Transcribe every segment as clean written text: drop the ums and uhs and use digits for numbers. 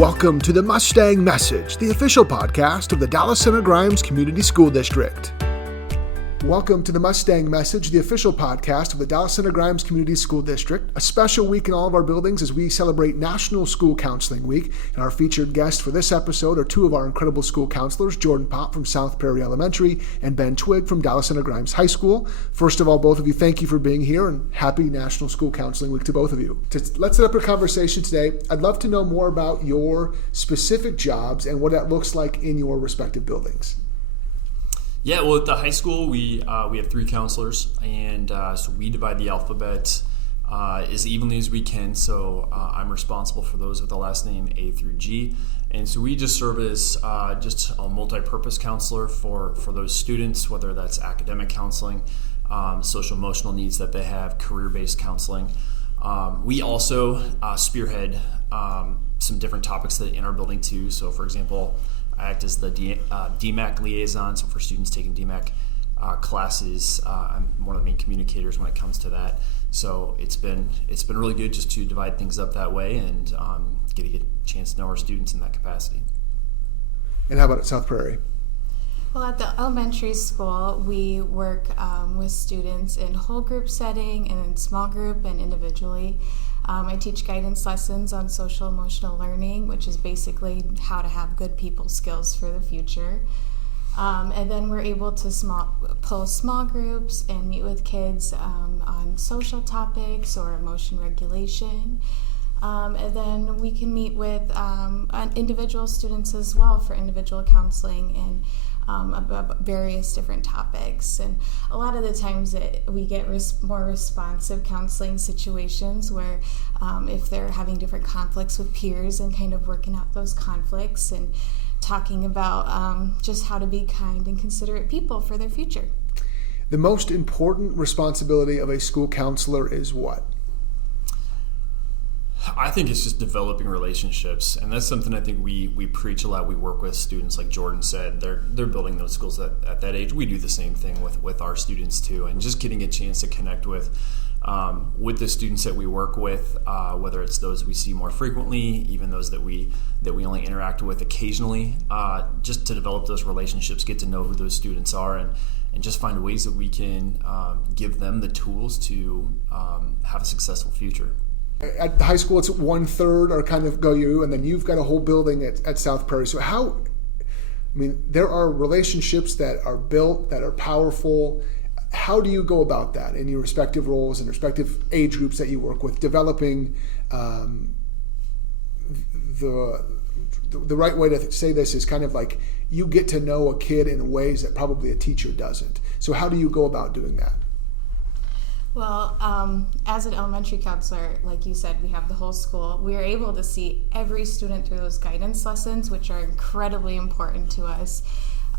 Welcome to the Mustang Message, the official podcast of the Dallas Center Grimes Community School District. Welcome to the Mustang Message, the official podcast of the Dallas Center Grimes Community School District. A special week in all of our buildings as we celebrate National School Counseling Week. And our featured guests for this episode are two of our incredible school counselors, Jordan Pop from South Prairie Elementary and Ben Twigg from Dallas Center Grimes High School. First of all, both of you, thank you for being here and happy National School Counseling Week to both of you. Let's set up a conversation today. I'd love to know more about your specific jobs and what that looks like in your respective buildings. Yeah, well, at the high school, we have three counselors, and so we divide the alphabet as evenly as we can. So I'm responsible for those with the last name A through G, and so we just serve as just a multi-purpose counselor for those students, whether that's academic counseling, social emotional needs that they have, career-based counseling. We also spearhead some different topics that in our building too. So, for example, I act as the DMAC liaison, so for students taking DMAC classes, I'm one of the main communicators when it comes to that. So it's been really good just to divide things up that way and get a chance to know our students in that capacity. And how about at South Prairie? Well, at the elementary school, we work with students in whole group setting and in small group and individually. I teach guidance lessons on social emotional learning, which is basically how to have good people skills for the future. And then we're able to post small groups and meet with kids on social topics or emotion regulation. And then we can meet with individual students as well for individual counseling and about various different topics. And a lot of the times we get more responsive counseling situations where if they're having different conflicts with peers and kind of working out those conflicts and talking about just how to be kind and considerate people for their future. The most important responsibility of a school counselor is what? I think it's just developing relationships, and that's something I think we preach a lot. We work with students, like Jordan said, they're building those skills at that age. We do the same thing with our students too, and just getting a chance to connect with the students that we work with, whether it's those we see more frequently, even those that we only interact with occasionally, just to develop those relationships, get to know who those students are, and just find ways that we can give them the tools to have a successful future. At the high school, it's 1/3 or kind of go you, and then you've got a whole building at South Prairie. So there are relationships that are built, that are powerful. How do you go about that in your respective roles and respective age groups that you work with, developing the right way to say this is kind of like you get to know a kid in ways that probably a teacher doesn't. So how do you go about doing that? Well, as an elementary counselor, like you said, we have the whole school. We are able to see every student through those guidance lessons, which are incredibly important to us.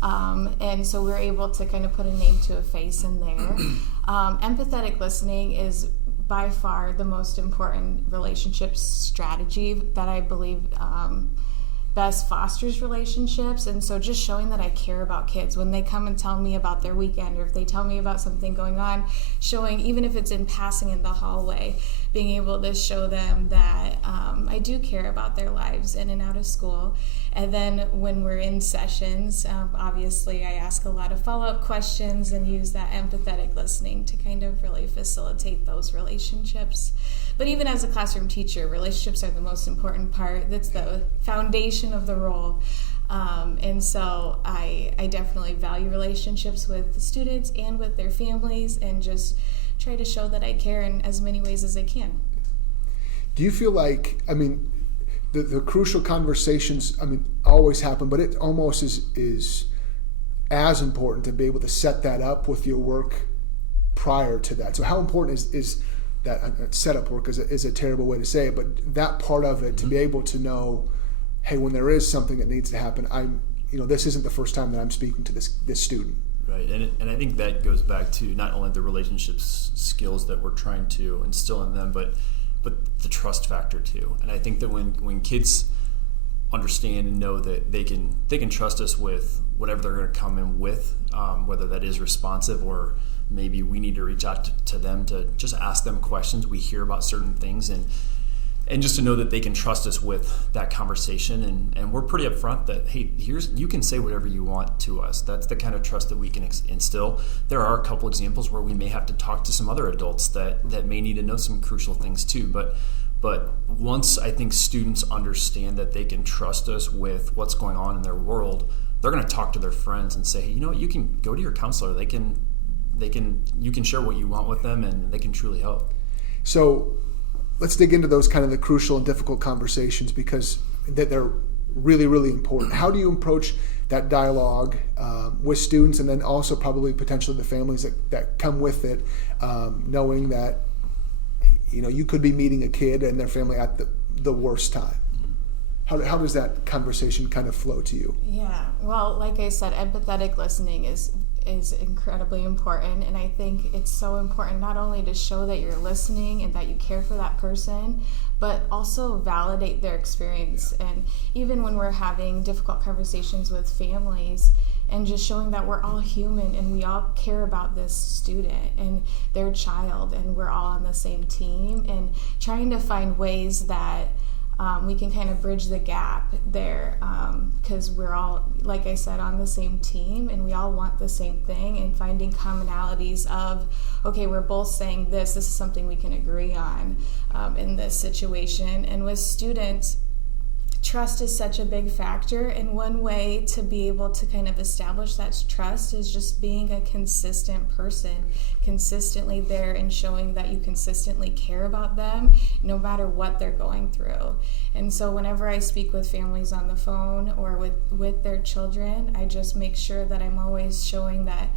And so we're able to kind of put a name to a face in there. Empathetic listening is by far the most important relationship strategy that I believe best fosters relationships. And so just showing that I care about kids when they come and tell me about their weekend, or if they tell me about something going on, showing, even if it's in passing in the hallway, being able to show them that I do care about their lives in and out of school. And then when we're in sessions, obviously I ask a lot of follow-up questions and use that empathetic listening to kind of really facilitate those relationships. But even as a classroom teacher, relationships are the most important part. That's the foundation of the role. And so I definitely value relationships with the students and with their families, and just try to show that I care in as many ways as I can. Do you feel like, the crucial conversations, always happen, but it almost is as important to be able to set that up with your work prior to that. So how important is that setup work is a terrible way to say it, but that part of it, to be able to know, hey, when there is something that needs to happen, this isn't the first time that I'm speaking to this student. Right, and I think that goes back to not only the relationships skills that we're trying to instill in them, but the trust factor too. And I think that when kids understand and know that they can trust us with whatever they're going to come in with, whether that is responsive or maybe we need to reach out to them to just ask them questions. We hear about certain things, and just to know that they can trust us with that conversation, and we're pretty upfront that, hey, you can say whatever you want to us. That's the kind of trust that we can instill. There are a couple examples where we may have to talk to some other adults that may need to know some crucial things too, but once I think students understand that they can trust us with what's going on in their world, they're going to talk to their friends and say, hey, you can go to your counselor. You can share what you want with them, and they can truly help. So let's dig into those kind of the crucial and difficult conversations, because they're really, really important. How do you approach that dialogue with students, and then also probably potentially the families that come with it, knowing that you could be meeting a kid and their family at the worst time? How does that conversation kind of flow to you? Yeah, well, like I said, empathetic listening is incredibly important, and I think it's so important not only to show that you're listening and that you care for that person, but also validate their experience. And even when we're having difficult conversations with families, and just showing that we're all human and we all care about this student and their child, and we're all on the same team, and trying to find ways that we can kind of bridge the gap there, because we're all, like I said, on the same team, and we all want the same thing, and finding commonalities of, okay, we're both saying this is something we can agree on in this situation. And with students, trust is such a big factor, and one way to be able to kind of establish that trust is just being a consistent person, consistently there, and showing that you consistently care about them no matter what they're going through. And so whenever I speak with families on the phone or with their children, I just make sure that I'm always showing that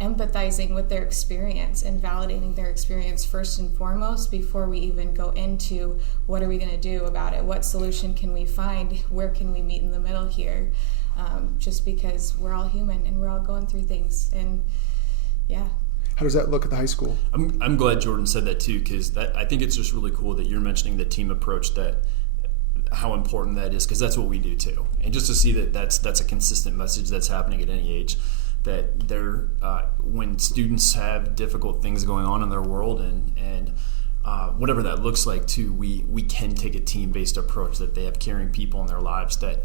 empathizing with their experience and validating their experience first and foremost before we even go into what are we going to do about it, what solution can we find, where can we meet in the middle here, just because we're all human and we're all going through things. And yeah. How does that look at the high school? I'm glad Jordan said that too, because I think it's just really cool that you're mentioning the team approach, that how important that is, because that's what we do too. And just to see that that's a consistent message that's happening at any age, that they're when students have difficult things going on in their world, and whatever that looks like too, we can take a team-based approach, that they have caring people in their lives, that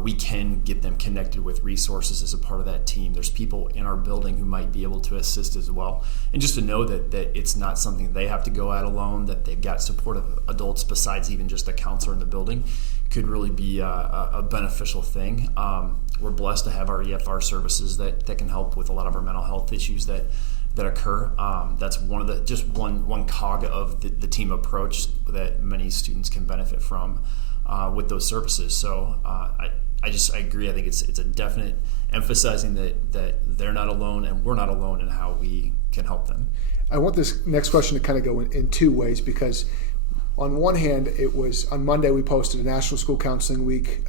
we can get them connected with resources as a part of that team. There's people in our building who might be able to assist as well, and just to know that it's not something they have to go at alone, that they've got supportive adults besides even just a counselor in the building, could really be a beneficial thing. We're blessed to have our EFR services that can help with a lot of our mental health issues that occur. That's one cog of the team approach that many students can benefit from with those services. So I agree. I think it's a definite emphasizing that they're not alone and we're not alone in how we can help them. I want this next question to kind of go in two ways, because on one hand, it was on Monday we posted a National School Counseling Week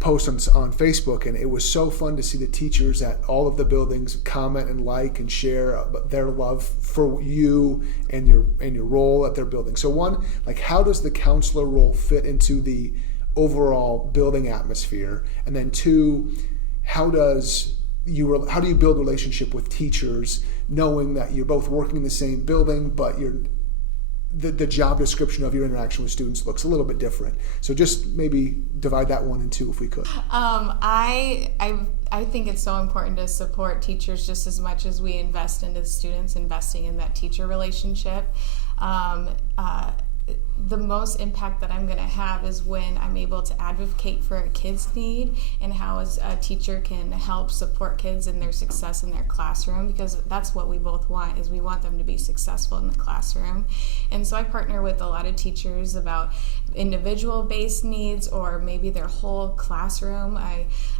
post on Facebook, and it was so fun to see the teachers at all of the buildings comment and like and share their love for you and your role at their building. So one, like, how does the counselor role fit into the overall building atmosphere? And then two, how do you build relationship with teachers, knowing that you're both working in the same building, but the job description of your interaction with students looks a little bit different? So just maybe divide that one in two if we could. I think it's so important to support teachers just as much as we invest into the students, investing in that teacher relationship. The most impact that I'm going to have is when I'm able to advocate for a kid's need, and how as a teacher can help support kids in their success in their classroom, because that's what we both want, is we want them to be successful in the classroom. And so I partner with a lot of teachers about individual-based needs, or maybe their whole classroom.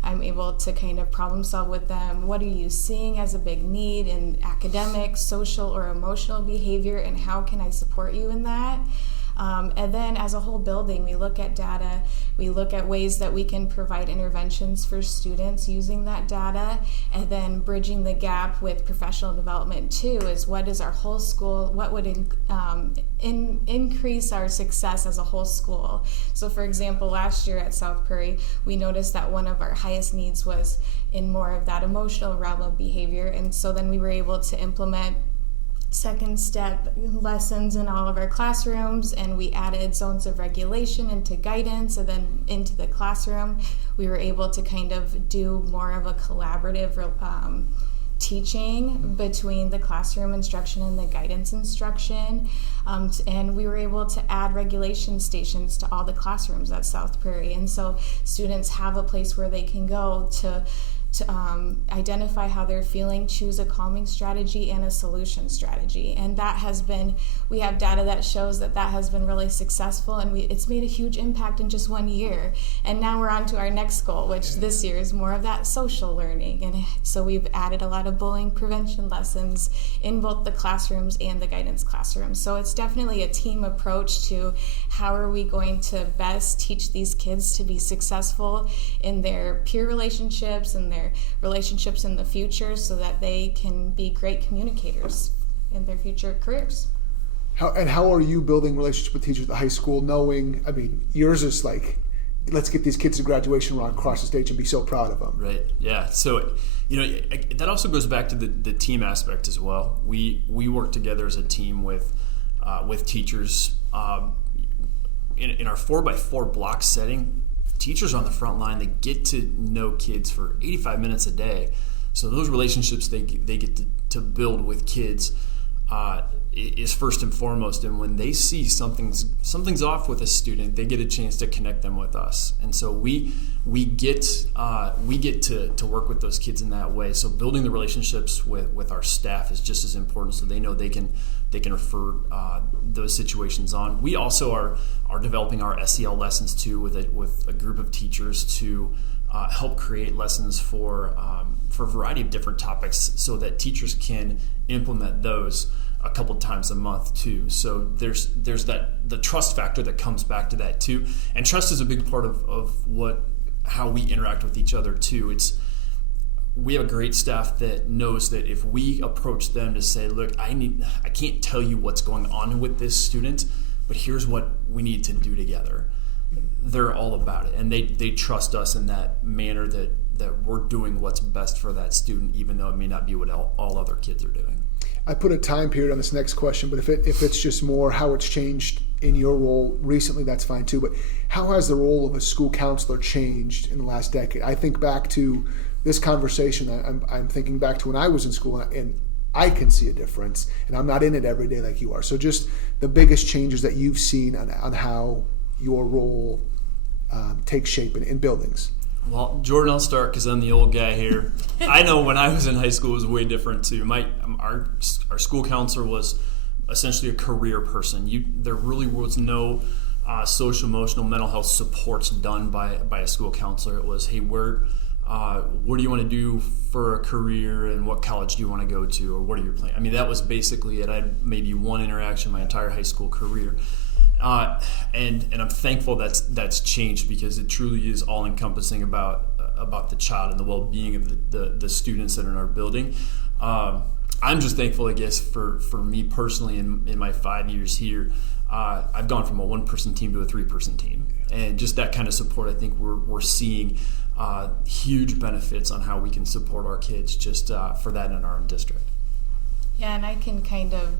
I'm able to kind of problem solve with them. What are you seeing as a big need in academic, social, or emotional behavior, and how can I support you in that? And then as a whole building, we look at data, we look at ways that we can provide interventions for students using that data, and then bridging the gap with professional development too, is what is our whole school, what would increase our success as a whole school. So for example, last year at South Prairie, we noticed that one of our highest needs was in more of that emotional realm of behavior, and so then we were able to implement second step lessons in all of our classrooms, and we added zones of regulation into guidance, and then into the classroom we were able to kind of do more of a collaborative teaching between the classroom instruction and the guidance instruction, and we were able to add regulation stations to all the classrooms at South Prairie, and so students have a place where they can go to identify how they're feeling, choose a calming strategy and a solution strategy. And that has been, we have data that shows that has been really successful, and it's made a huge impact in just 1 year. And now we're on to our next goal, which this year is more of that social learning. And so we've added a lot of bullying prevention lessons in both the classrooms and the guidance classrooms. So it's definitely a team approach to how are we going to best teach these kids to be successful in their peer relationships and their relationships in the future, so that they can be great communicators in their future careers. How are you building relationships with teachers at the high school, knowing, I mean, yours is like, let's get these kids to graduation run across the stage and be so proud of them. Right, yeah. So, that also goes back to the team aspect as well. We work together as a team with teachers. In our 4x4 block setting, teachers on the front line, they get to know kids for 85 minutes a day. So those relationships they get to build with kids is first and foremost. And when they see something's off with a student, they get a chance to connect them with us. And so we get to work with those kids in that way. So building the relationships with our staff is just as important, so they know they can refer those situations on. We also are developing our SEL lessons too with a group of teachers to help create lessons for a variety of different topics, so that teachers can implement those a couple times a month too. So there's the trust factor that comes back to that too, and trust is a big part of how we interact with each other too. We have a great staff that knows that if we approach them to say, look, I can't tell you what's going on with this student, but here's what we need to do together, they're all about it, and they trust us in that manner that we're doing what's best for that student, even though it may not be what all other kids are doing. I put a time period on this next question, but if it's just more how it's changed in your role recently, that's fine too. But how has the role of a school counselor changed in the last decade? I think back to this conversation, I'm thinking back to when I was in school, and I can see a difference, and I'm not in it every day like you are. So just the biggest changes that you've seen on how your role takes shape in buildings. Well, Jordan, I'll start because I'm the old guy here. I know when I was in high school it was way different too. Our school counselor was essentially a career person. There really was no social, emotional, mental health supports done by a school counselor. It was, hey, what do you want to do for a career, and what college do you want to go to, or what are your plans? I mean, that was basically it. I had maybe one interaction my entire high school career. And I'm thankful that's changed, because it truly is all encompassing about the child and the well-being of the students that are in our building. I'm just thankful, I guess, for me personally in my 5 years here. I've gone from a one-person team to a three-person team, and just that kind of support, I think we're seeing huge benefits on how we can support our kids just for that in our own district. Yeah, and I can kind of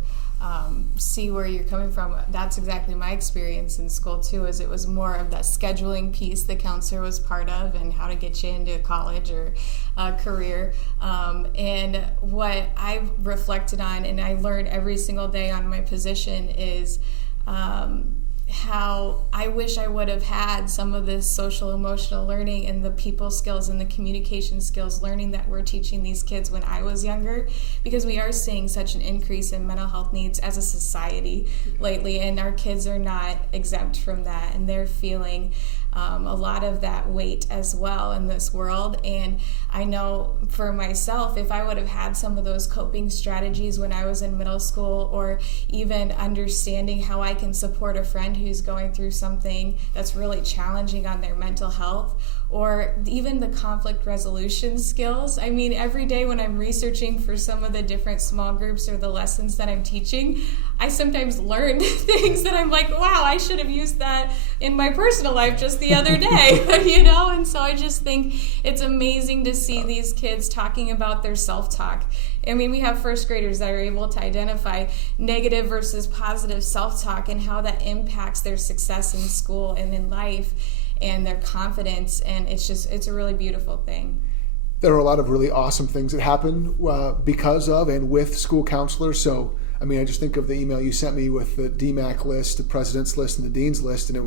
see where you're coming from. That's exactly my experience in school too, is it was more of that scheduling piece the counselor was part of, and how to get you into college or a career. And what I've reflected on, and I learn every single day on my position, is how I wish I would have had some of this social emotional learning and the people skills and the communication skills learning that we're teaching these kids when I was younger, because we are seeing such an increase in mental health needs as a society lately, and our kids are not exempt from that, and they're feeling a lot of that weight as well in this world. And I know for myself, if I would have had some of those coping strategies when I was in middle school, or even understanding how I can support a friend who's going through something that's really challenging on their mental health, or even the conflict resolution skills. I mean, every day when I'm researching for some of the different small groups or the lessons that I'm teaching, I sometimes learn things that I'm like, wow, I should have used that in my personal life just the other day, And so I just think it's amazing to see these kids talking about their self-talk. I mean, we have first graders that are able to identify negative versus positive self-talk and how that impacts their success in school and in life and their confidence. And it's a really beautiful thing. There are a lot of really awesome things that happen because of and with school counselors. So, I mean, I just think of the email you sent me with the DMAC list, the president's list, and the dean's list, and it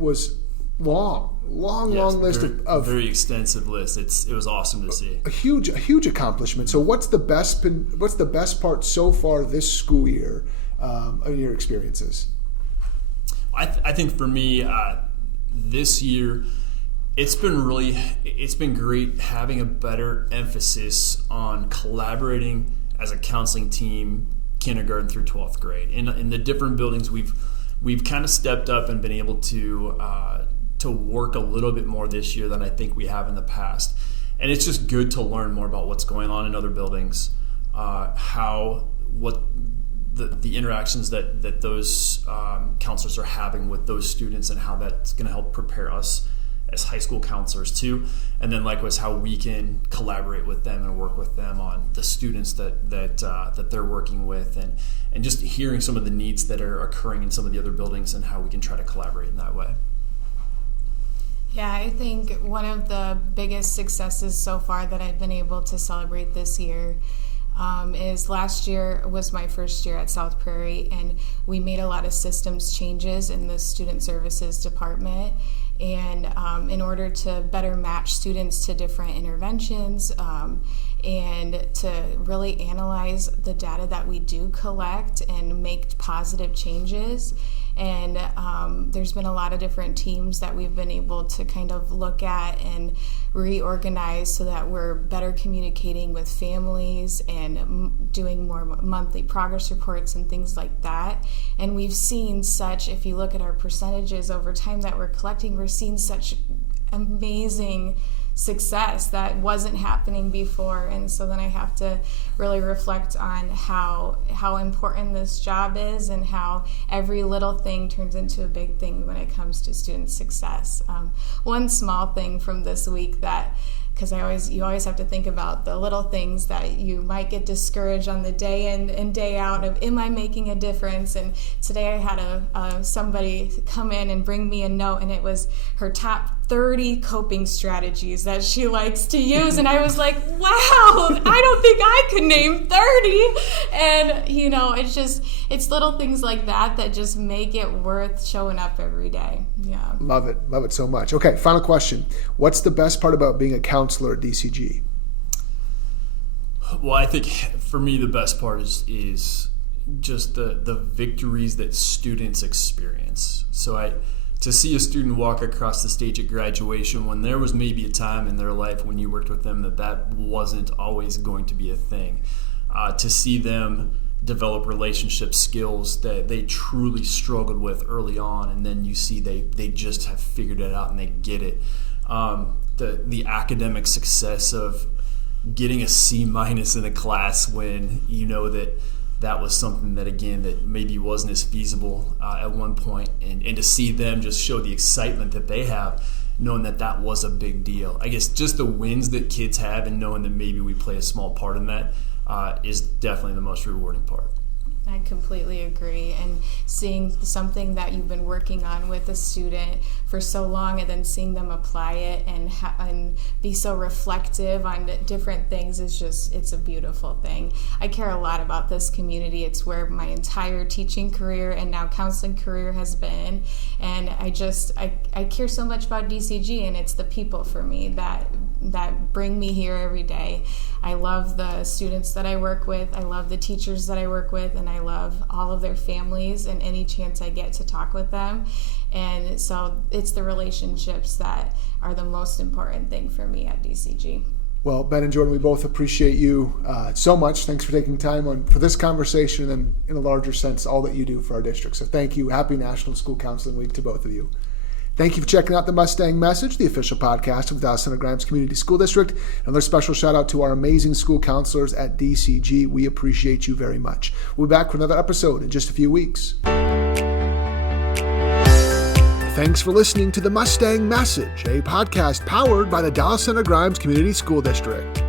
was long list of very extensive list. It was awesome to see. A huge accomplishment. So, what's the best part so far this school year in your experiences? I think for me, this year, it's been great having a better emphasis on collaborating as a counseling team, kindergarten through 12th grade. In the different buildings, we've kind of stepped up and been able to work a little bit more this year than I think we have in the past. And it's just good to learn more about what's going on in other buildings, what the interactions that those counselors are having with those students, and how that's going to help prepare us as high school counselors too, and then likewise how we can collaborate with them and work with them on the students that they're working with, and just hearing some of the needs that are occurring in some of the other buildings and how we can try to collaborate in that way. Yeah, I think one of the biggest successes so far that I've been able to celebrate this year is last year was my first year at South Prairie, and we made a lot of systems changes in the student services department. And in order to better match students to different interventions and to really analyze the data that we do collect and make positive changes. And there's been a lot of different teams that we've been able to kind of look at and reorganize so that we're better communicating with families and doing more monthly progress reports and things like that. And we've seen such, if you look at our percentages over time that we're collecting, we're seeing such amazing success that wasn't happening before. And so then I have to really reflect on how important this job is and how every little thing turns into a big thing when it comes to student success. One small thing from this week that, because you always have to think about the little things that you might get discouraged on the day in and day out of, am I making a difference? And today I had somebody come in and bring me a note, and it was her top 30 coping strategies that she likes to use. And I was like, wow, I don't think I could name 30. And, it's little things like that just make it worth showing up every day. Yeah. Love it so much. Okay, final question. What's the best part about being a counselor at DCG? Well, I think for me the best part is just the victories that students experience. So to see a student walk across the stage at graduation when there was maybe a time in their life when you worked with them that wasn't always going to be a thing. To see them develop relationship skills that they truly struggled with early on, and then you see they just have figured it out and they get it. The academic success of getting a C- in a class when you know that was something that maybe wasn't as feasible at one point, and to see them just show the excitement that they have, knowing that was a big deal. I guess just the wins that kids have and knowing that maybe we play a small part in that is definitely the most rewarding part. I completely agree. And seeing something that you've been working on with a student for so long, and then seeing them apply it and be so reflective on different things it's a beautiful thing. I care a lot about this community. It's where my entire teaching career and now counseling career has been. And I care so much about DCG, and it's the people for me that bring me here every day. I love the students that I work with, I love the teachers that I work with, and I love all of their families and any chance I get to talk with them. And so it's the relationships that are the most important thing for me at DCG. Well, Ben and Jordan, we both appreciate you so much. Thanks for taking time for this conversation, and in a larger sense, all that you do for our district. So thank you. Happy National School Counseling Week to both of you. Thank you for checking out the Mustang Message, the official podcast of the Dallas Center Grimes Community School District. Another special shout out to our amazing school counselors at DCG. We appreciate you very much. We'll be back with another episode in just a few weeks. Thanks for listening to the Mustang Message, a podcast powered by the Dallas Center Grimes Community School District.